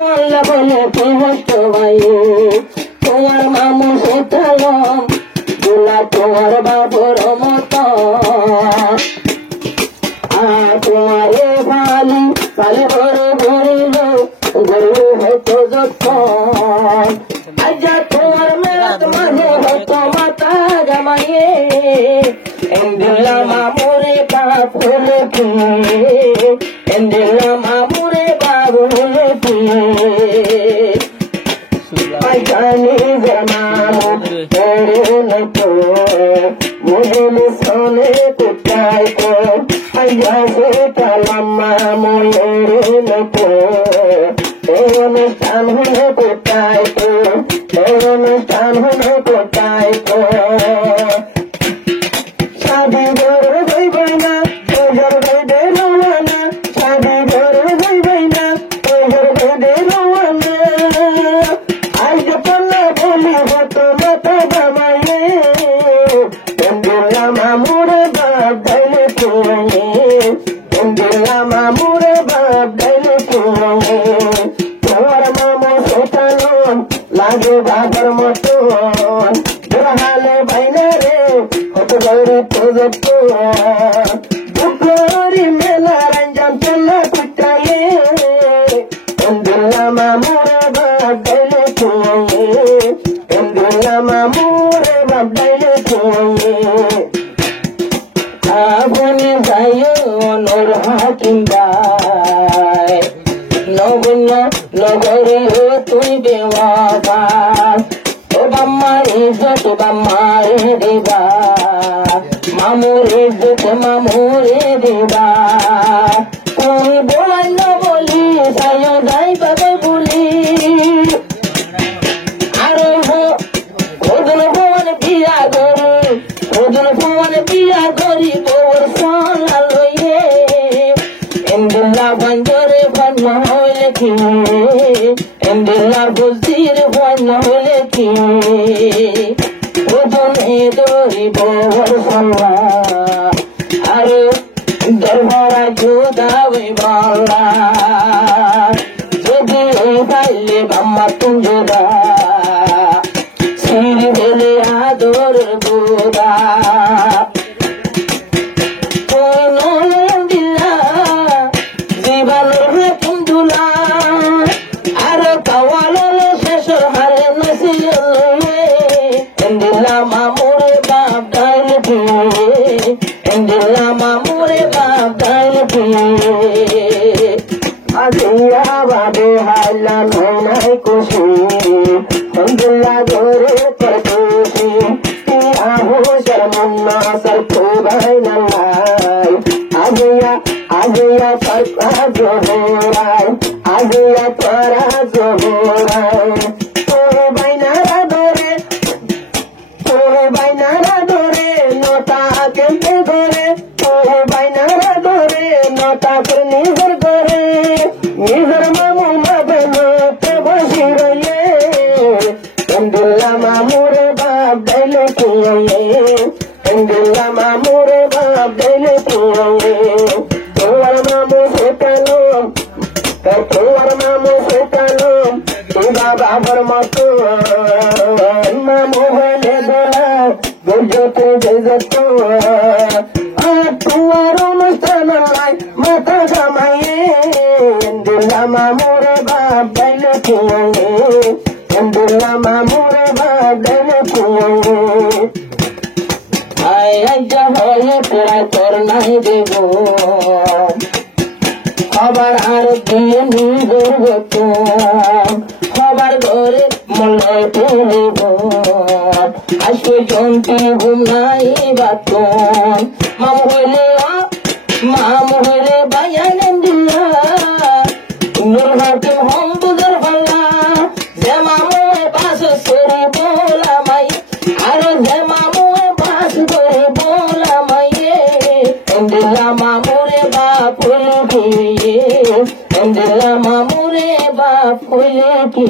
আল্লাহ বলে তোমার মামু সেটালম দুলা তোমার বাবুর মত তোমারে ভালি ভালো বড় গরিল গরু হতো যত আজা তোমার মেরাত মাঝে হতো মাতা জামাইয়ে এন্দিলা মামুরে বাপ হলে কি এন্দিলা মামুরে বাপ হলে কি জানি জামামু তেরে নতো মুঝে সোনে কুটাই কো আইয়া সে কালাম্মা মোরে নতো অনুষ্ঠান হলে কোথায় তো অনুষ্ঠান হলে কোথায় তো শাদি ঘরে যাইবে না ওজর গাইবে রওনা শাদি ঘরে যাইবে না ওজর গাইবে রওনা আজ পাল্লা বলি হতো মাথা জামাইয়ে এন্দিলা মামুরে বাপ দাইলে তুই এন্দিলা মামুরে বাপ দাইলে তুই লাগে বাবার মতন হালে বাইনা রে কত গৌরী প্রযুক্ত দুপুরি মেলা রঞ্জন চল্লা কুটাইয়ে এন্দিলা মামুরে বাপ দাইলে তুই এন্দিলা মামুরে বাপ দাইলে তুই আপনি যাইও নূর হাকিম ভাই নগন্য নগরে তুই দেওয়া ও বাম্মার ইজ্জত বাম্মারে দেবা মামুর ইজ্জত মামুরে দেবা তুই বলাই না বলি যাই যাই বাবা বলি আরে ওজন ভুবন বিয়া করি ওজন ভুবন বিয়া করি বউর সোনা লইয়ে এন্দিলা বঞ্জরে বন্য হইলে কি এন্দিলা বুঝির বন্য হইলে কি ওজন এ দরি বউর সোনা আরে দরবারা জুদাবে বলা যদি পাইলে বাম্মা তুঞ্জুদা সির বেলে আদর বুদা জীবনের হাকিম দুলা আর কাওয়ালের শেষর হারে নসিল এন্দিলা মামুরে বাপ দাইল কি এন্দিলা মামুরে বাপ দাইল কি আজিয়া বাদে হাইলা নাই খুশি এন্দিলা ঘরে করতুছি আহু শর্মন্না সরকু ভাই নাই আজিয়া সরকা জোহরাই আজিয়া তোরা জোহরাই তোরে বাইনারা ধরে নটা কেমতে ধরে তোরে বাইনারা ধরে নটা করে নিজের করে নিজের মামু মাবে লোতে বসি রয়ে এন্দিলা মামুরে বাপ দাইলে কুয়ে এন্দিলা মামুরে বাপ দাইলে কুয়ে তোমার মামু সেটালম তুই বাবার মতো মামু হলে দোলা গুজতে যেত তোমার অনুষ্ঠান লাই মাথা জামাইয়ে এন্দিলা মামুরে বাপ দাইলে কুয়ে এন্দিলা মামুরে বাপ দাইলে কুয়ে আইজা হয়ে প্রায় তোর নাই দেব খবর আর দিয়ে নিজের বেতন খবর ধরে মনে তুলিব আসবে জন্তি ঘুম নাই বাতন মামু হইলে বায়ান দিলা নূর হাকিম হম বুঝর ভাল্লা যে মামু বাস সরি বলা মাই আর যে মামু বাস করে বলা মাইয়ে এন্দিলা মামুরে বাপ হইলে কি এন্দিলা মামুরে বাপ হইলে কি